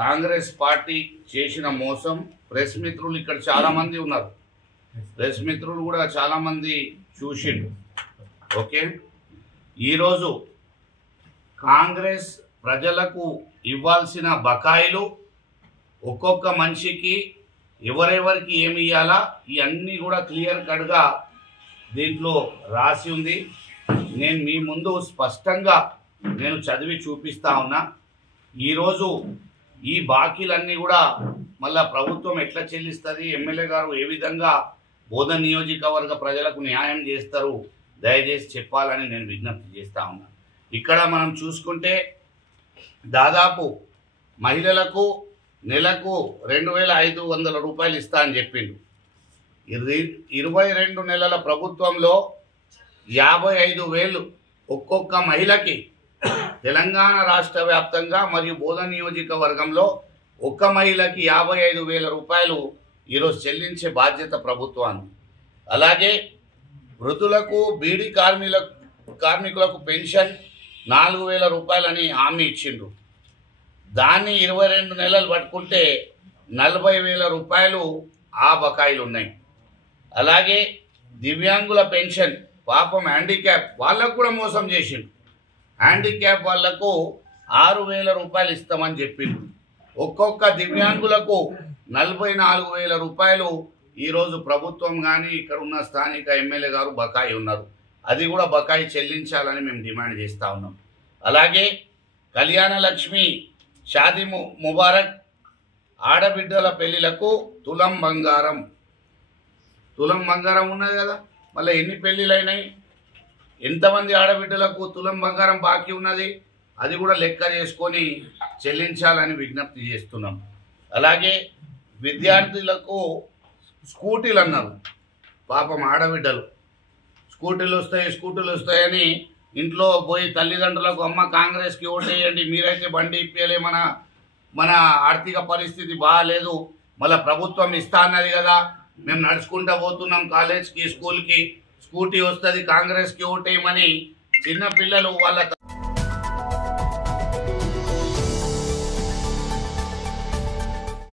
Congress party చేసిన మోసం press మిత్రులు ఇక్కడ చాలా మంది ఉన్నారు. ప్రెస్ మిత్రులు కూడా చాలా మంది చూసిండు. ఓకే, ఈరోజు కాంగ్రెస్ ప్రజలకు ఇవ్వాల్సిన బకాయిలు ఒక్కొక్క మనిషికి ఎవరెవరికి ఏమి ఇవ్వాలా ఇవన్నీ కూడా క్లియర్ కట్గా దీంట్లో రాసి ఉంది. నేను మీ ముందు స్పష్టంగా నేను చదివి చూపిస్తా ఉన్నా. ఈరోజు ఈ బాకీలన్నీ కూడా మళ్ళా ప్రభుత్వం ఎట్లా చెల్లిస్తుంది, ఎమ్మెల్యే గారు ఏ విధంగా బోధన్ నియోజకవర్గ ప్రజలకు న్యాయం చేస్తారు, దయచేసి చెప్పాలని నేను విజ్ఞప్తి చేస్తా ఉన్నా. ఇక్కడ మనం చూసుకుంటే దాదాపు మహిళలకు నెలకు 2500 రూపాయలు ఇస్తా అని చెప్పిండు. 22 నెలల ప్రభుత్వంలో 55,000 ఒక్కొక్క మహిళకి తెలంగాణ రాష్ట్ర వ్యాప్తంగా మరియు బోధన్ నియోజకవర్గంలో ఒక్క మహిళకి 55,000 రూపాయలు ఈరోజు చెల్లించే బాధ్యత ప్రభుత్వాన్ని. అలాగే వృద్ధులకు బీడీ కార్మికులకు పెన్షన్ 4,000 రూపాయలని హామీ ఇచ్చిండ్రు. దాన్ని 22 నెలలు పట్టుకుంటే 40,000 రూపాయలు ఆ బకాయిలు ఉన్నాయి. అలాగే దివ్యాంగుల పెన్షన్ పాపం హ్యాండిక్యాప్ వాళ్ళకు కూడా మోసం చేసిండు. హ్యాండిక్యాప్ వాళ్లకు 6,000 రూపాయలు ఇస్తామని చెప్పిండు. ఒక్కొక్క దివ్యాంగులకు 44,000 రూపాయలు ఈరోజు ప్రభుత్వం కానీ ఇక్కడ ఉన్న స్థానిక ఎమ్మెల్యే గారు బకాయి ఉన్నారు. అది కూడా బకాయి చెల్లించాలని మేము డిమాండ్ చేస్తూ ఉన్నాం. అలాగే కళ్యాణ లక్ష్మి, షాదీ ముబారక్, ఆడబిడ్డల పెళ్లిలకు తులం బంగారం ఉన్నది కదా. మళ్ళీ ఎన్ని పెళ్ళిళ్ళు అయినాయి, ఎంతమంది ఆడబిడ్డలకు తులం బంగారం బాకీ ఉన్నది, అది కూడా లెక్క చేసుకొని చెల్లించాలని విజ్ఞప్తి చేస్తున్నాం. అలాగే విద్యార్థులకు స్కూటీలు అన్నారు. పాపం ఆడబిడ్డలు స్కూటీలు వస్తాయని ఇంట్లో పోయి తల్లిదండ్రులకు అమ్మ కాంగ్రెస్కి ఓటేయండి, మీరైతే బండి ఇప్పలే, మన ఆర్థిక పరిస్థితి బాగాలేదు, మళ్ళీ ప్రభుత్వం ఇస్తా అన్నది కదా, మేము నడుచుకుంటూ పోతున్నాం కాలేజ్కి స్కూల్కి, స్కూటీ వస్తుంది కాంగ్రెస్కి ఓటేయమని చిన్నపిల్లలు వాళ్ళ